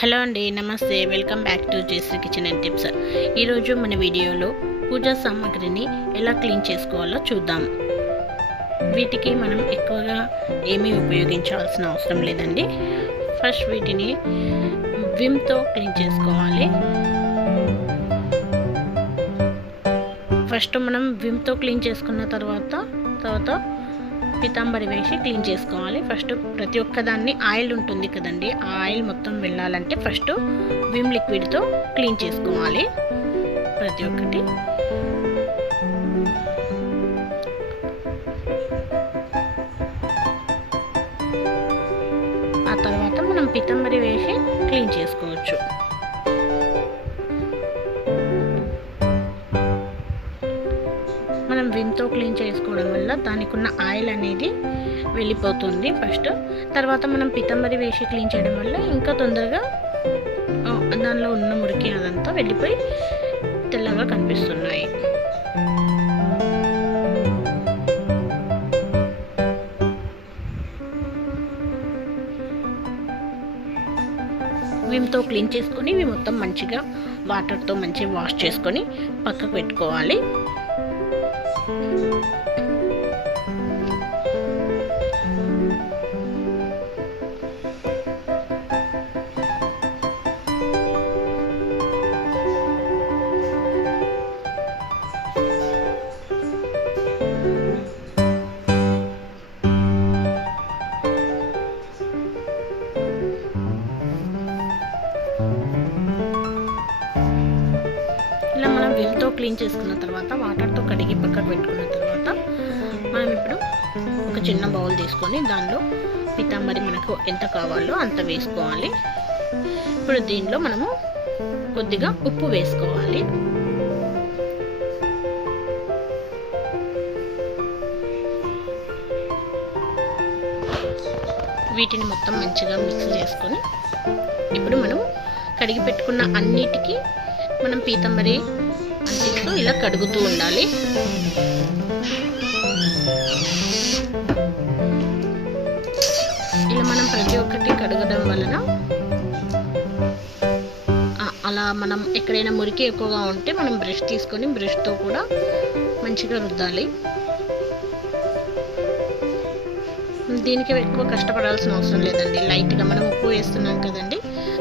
Hello అండి, నమస్తే. Welcome back to Jayashree kitchen and tips. ఈరోజు మన వీడియోలో పూజా సామాగ్రిని ఎలా క్లీన్ చేసుకోవాలో చూద్దాం. వీటికి మనం ఎక్కువగా ఏమీ ఉపయోగించాల్సిన అవసరం లేదండి. ఫస్ట్ వీటిని విమ్తో క్లీన్ చేసుకోవాలి. ఫస్ట్ మనం విమ్తో క్లీన్ చేసుకున్న తర్వాత పీతాంబరి వేసి క్లీన్ చేసుకోవాలి. ఫస్ట్ ప్రతి ఒక్కదాన్ని ఆయిల్ ఉంటుంది కదండి, ఆ ఆయిల్ మొత్తం వెళ్ళాలంటే ఫస్ట్ విమ్ లిక్విడ్తో క్లీన్ చేసుకోవాలి ప్రతి ఒక్కటి. ఆ తర్వాత మనం పీతాంబరి వేసి క్లీన్ చేసుకోవచ్చు. మనం విమ్తో క్లీన్ చేసుకోవడం వల్ల దానికి ఉన్న ఆయిల్ అనేది వెళ్ళిపోతుంది ఫస్ట్. తర్వాత మనం పీతాంబరి వేసి క్లీన్ చేయడం వల్ల ఇంకా తొందరగా దానిలో ఉన్న మురికి అదంతా వెళ్ళిపోయి తెల్లగా కనిపిస్తున్నాయి. విమ్తో క్లీన్ చేసుకొని ఇవి మొత్తం మంచిగా వాటర్తో మంచిగా వాష్ చేసుకొని పక్కకు పెట్టుకోవాలి. ఇలా మనం విమ్తో క్లీన్ చేసుకున్న తర్వాత వాటర్తో కడిగి పక్కకు పెట్టుకున్న తర్వాత మనం ఇప్పుడు ఒక చిన్న బౌల్ తీసుకొని దానిలో పీతాంబరి మనకు ఎంత కావాలో అంత వేసుకోవాలి. ఇప్పుడు దీనిలో మనము కొద్దిగా ఉప్పు వేసుకోవాలి. వీటిని మొత్తం మంచిగా మిక్స్ చేసుకొని ఇప్పుడు మనం కడిగి పెట్టుకున్న అన్నిటికీ మనం పీతాంబరి అంటిస్తూ ఇలా కడుగుతూ ఉండాలి. ఇలా మనం ప్రతి ఒక్కటి కడగడం వలన అలా మనం ఎక్కడైనా మురికి ఎక్కువగా ఉంటే మనం బ్రష్ తీసుకొని బ్రష్తో కూడా మంచిగా రుద్దాలి. దీనికి ఎక్కువ కష్టపడాల్సిన అవసరం లేదండి. లైట్గా మనం ఉప్పు వేస్తున్నాం కదండి,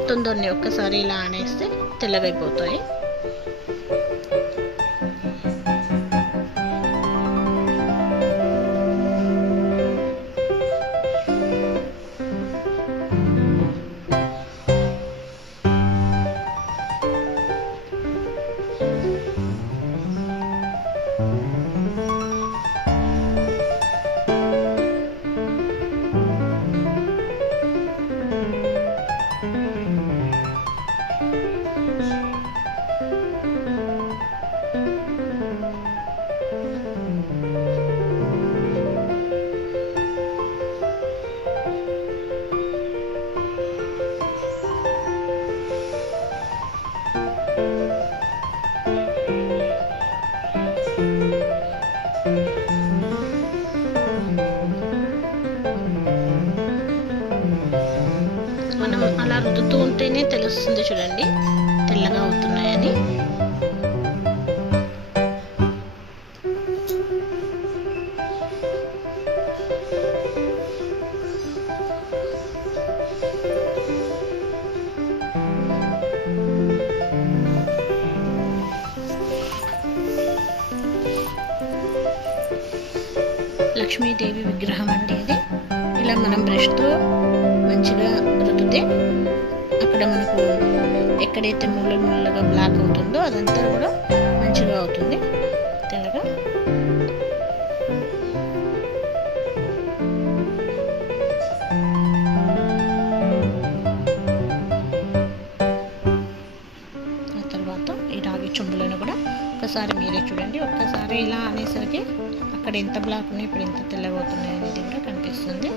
తొందరనే ఒక్కసారి ఇలా అనేస్తే తెల్లగైపోతాయి. మనం అలా రుద్దుతూ ఉంటేనే తెలుస్తుంది చూడండి తెల్లగా అవుతున్నాయని. లక్ష్మీదేవి విగ్రహం అండి ఇది. ఇలా మనం బ్రష్తో మంచిగా రుద్దితే అక్కడ మనకు ఎక్కడైతే ముళ్ళగా బ్లాక్ అవుతుందో అదంతా కూడా మంచిగా అవుతుంది తెల్లగా. ఆ తర్వాత ఈ రాగి చెంబులను కూడా ఒక్కసారి మీరే చూడండి. ఒక్కసారి ఇలా అనేసరికి అక్కడ ఎంత బ్లాక్ ఉన్నాయి, ఇప్పుడు ఎంత తెల్లగా అవుతున్నాయి అనేది కూడా కనిపిస్తుంది.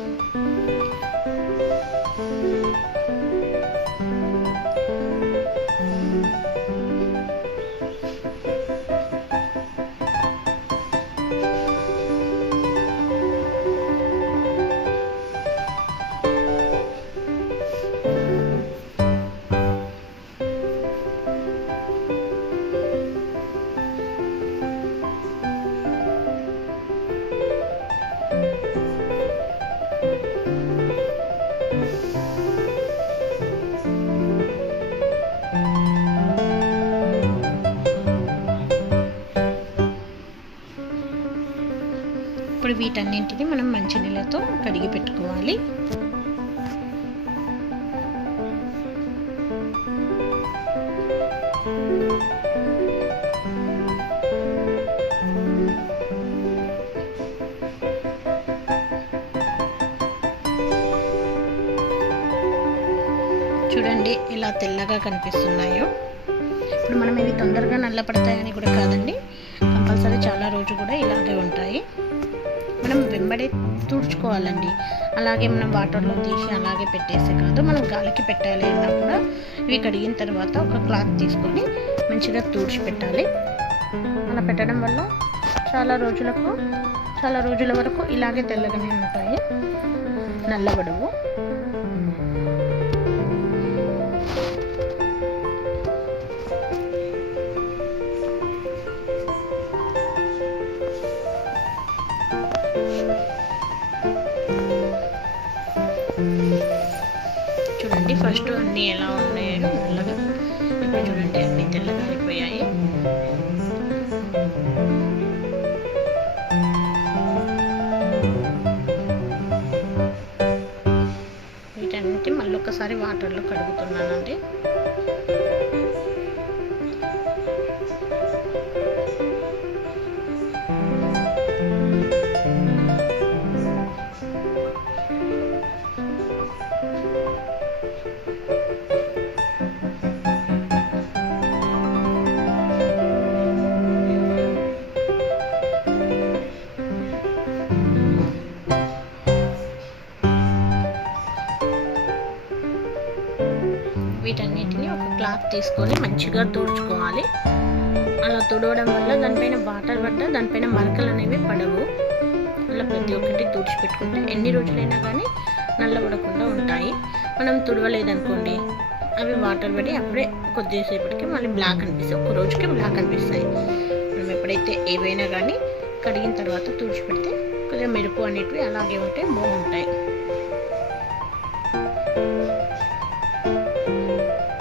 వీటన్నింటిని మనం మంచినీళ్ళతో కడిగి పెట్టుకోవాలి. చూడండి ఎలా తెల్లగా కనిపిస్తున్నాయో. ఇప్పుడు మనం ఇవి తొందరగా నల్లపడతాయని కూడా కాదండి, కంపల్సరీ చాలా రోజు కూడా ఇలాగే ఉంటాయి. మనం వెంబడే తుడుచుకోవాలండి. అలాగే మనం వాటర్లో తీసి అలాగే పెట్టేసే కాదు, మనం గాలికి పెట్టాలి అన్నా కూడా ఇవి కడిగిన తర్వాత ఒక క్లాత్ తీసుకొని మంచిగా తుడిచి పెట్టాలి. అలా పెట్టడం వల్ల చాలా రోజుల వరకు ఇలాగే తెల్లగానే ఉంటాయి, నల్లబడవు. చూడండి ఫస్ట్ అన్నీ ఎలా ఉన్నాయో నల్లగా, ఇప్పుడు చూడండి అన్నీ తెల్లగా అయిపోయాయి. వీటన్నిటి మళ్ళీ ఒకసారి వాటర్లో కడుగుతున్నానండి. వీటన్నిటిని ఒక క్లాత్ తీసుకొని మంచిగా తుడుచుకోవాలి. అలా తుడవడం వల్ల దానిపైన వాటర్ పడ్డా దానిపైన మరకలు అనేవి పడవు. అలా ప్రతి ఒక్కటి తుడిచిపెట్టుకుంటే ఎన్ని రోజులైనా కానీ నల్లబడకుండా ఉంటాయి. మనం తుడవలేదనుకోండి, అవి వాటర్ పడి అప్పుడే కొద్దిసేపటికి మళ్ళీ బ్లాక్ అనిపిస్తాయి, ఒక రోజుకి బ్లాక్ అనిపిస్తాయి. మనం ఎప్పుడైతే ఏవైనా కానీ కడిగిన తర్వాత తుడిచిపెడితే కొద్దిగా మెరుపు అనేటివి అలాగే ఉంటే బాగుంటాయి.